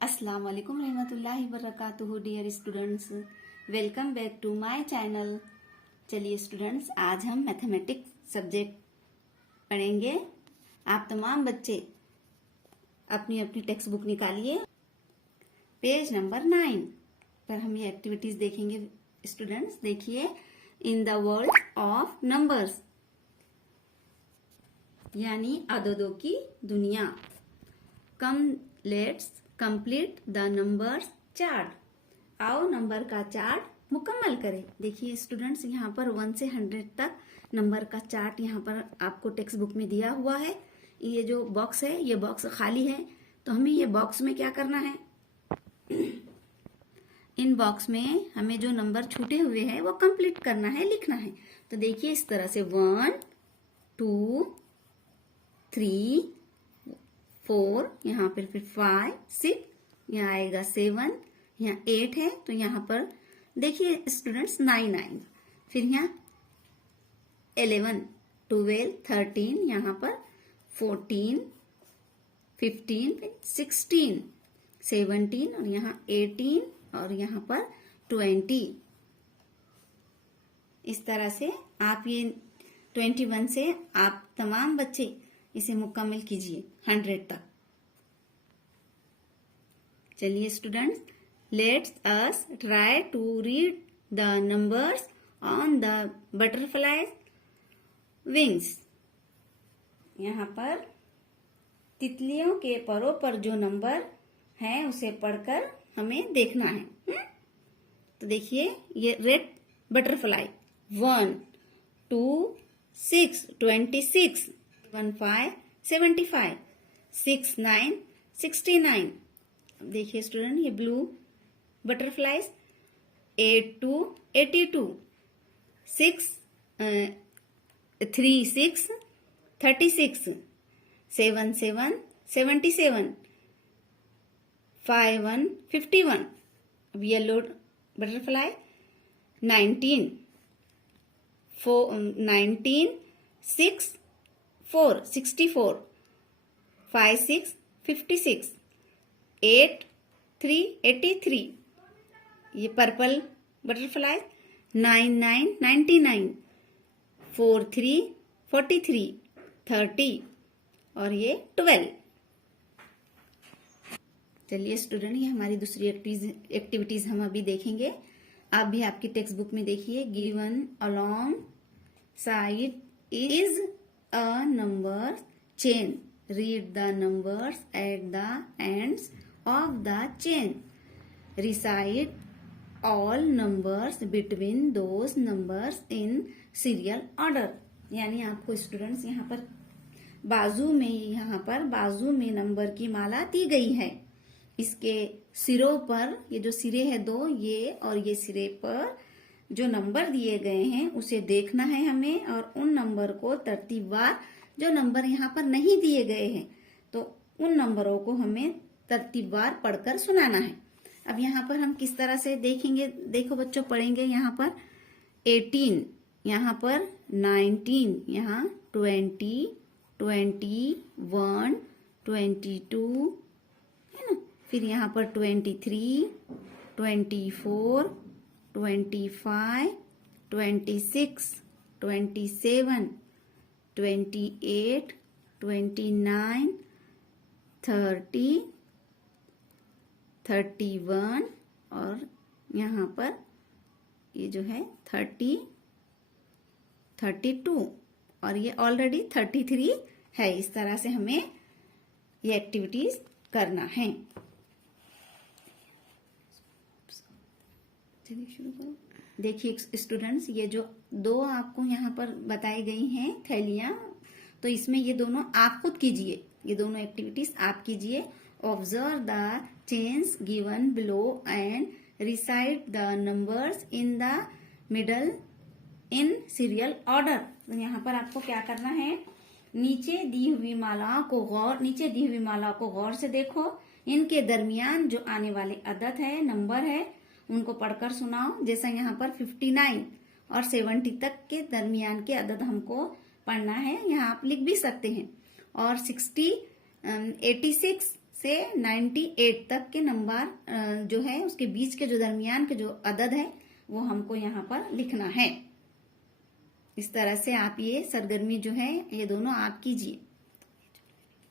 अस्सलाम वालेकुम रहमतुल्लाहि वबरकातुहू dear students, welcome back to my channel. चलिए स्टूडेंट्स, आज हम मैथमेटिक्स सब्जेक्ट पढ़ेंगे। आप तमाम बच्चे अपनी अपनी टेक्स्ट बुक निकालिए। पेज नंबर 9 पर हम ये एक्टिविटीज देखेंगे। स्टूडेंट्स देखिए, in the world of numbers यानी अददों की दुनिया। Come let's complete the numbers chart. आओ नंबर का चार्ट मुकम्मल करें। देखिए स्टूडेंट्स, यहाँ पर 1 से 100 तक नंबर का चार्ट यहाँ पर आपको टेक्स्ट बुक में दिया हुआ है। ये जो बॉक्स है, ये बॉक्स खाली है, तो हमें ये बॉक्स में क्या करना है, इन बॉक्स में हमें जो नंबर छूटे हुए हैं वो कंप्लीट करना है, लिखना है। तो देखिए इस तरह से 1 2 3 4, यहाँ पर फिर 5 6, यहाँ आएगा 7, यहाँ 8 है, तो यहाँ पर देखिए स्टूडेंट्स 9 आएगा। फिर यहाँ 11 12 13, यहाँ पर 14 15 फिर 16 17 और यहाँ 18 और यहाँ पर 20। इस तरह से आप ये 21 से आप तमाम बच्चे इसे मुकम्मल कीजिए 100 तक। चलिए students, let's us try to read the numbers on the butterfly wings. यहाँ पर तितलियों के परों पर जो नंबर है उसे पढ़कर हमें देखना है। तो देखिए ये रेड बटरफ्लाई 1 2 6 26 15 75 6 9 69। देखिए स्टूडेंट, ये ब्लू बटरफ्लाईज 8 2 82 6 3 6 36 7 7 77 5 1 51। अब येलो बटरफ्लाई 19 19 6 4 64 5 6 56 8 3 83। ये पर्पल बटरफ्लाई 9 9 99 4 3 43 30 और ये 12। चलिए स्टूडेंट, ये हमारी दूसरी एक्टिविटीज हम अभी देखेंगे। आप भी आपकी टेक्स्ट बुक में देखिए, given along side is a number chain. Read the numbers at the ends of the chain. Recite all numbers between those numbers in serial order. यानी आपको स्टूडेंट्स यहाँ पर बाजू में नंबर की माला दी गई है। इसके सिरों पर, ये जो सिरे है दो, ये और ये सिरे पर जो नंबर दिए गए हैं उसे देखना है हमें, और उन नंबर को तरतीबवार, जो नंबर यहाँ पर नहीं दिए गए हैं तो उन नंबरों को हमें तरतीबवार पढ़कर सुनाना है। अब यहाँ पर हम किस तरह से देखेंगे, देखो बच्चों, पढ़ेंगे। यहाँ पर 18, यहाँ पर 19, यहाँ 20 21 22 है ना। फिर यहाँ पर 23 24 25 26 27 28 29 30 31 और यहाँ पर ये जो है 30 32 और ये ऑलरेडी 33 है। इस तरह से हमें ये एक्टिविटीज करना है। चलिए शुरू करो। देखिए स्टूडेंट्स, ये जो दो आपको यहाँ पर बताई गई हैं थैलियां, तो इसमें ये दोनों आप खुद कीजिए, ये दोनों एक्टिविटीज आप कीजिए। Observe the chains given below and recite the numbers in the middle in serial order. तो यहाँ पर आपको क्या करना है, नीचे दी हुई माला को गौर से देखो। इनके दरमियान जो आने वाले अदद है, नंबर है, उनको पढ़कर सुनाओ। जैसा यहाँ पर 59 और 70 तक के दरमियान के अदद हमको पढ़ना है, यहाँ आप लिख भी सकते हैं। और 60 86 से 98 तक के नंबर जो है उसके बीच के जो दरमियान के जो अदद है वो हमको यहाँ पर लिखना है। इस तरह से आप ये सरगर्मी जो है ये दोनों आप कीजिए।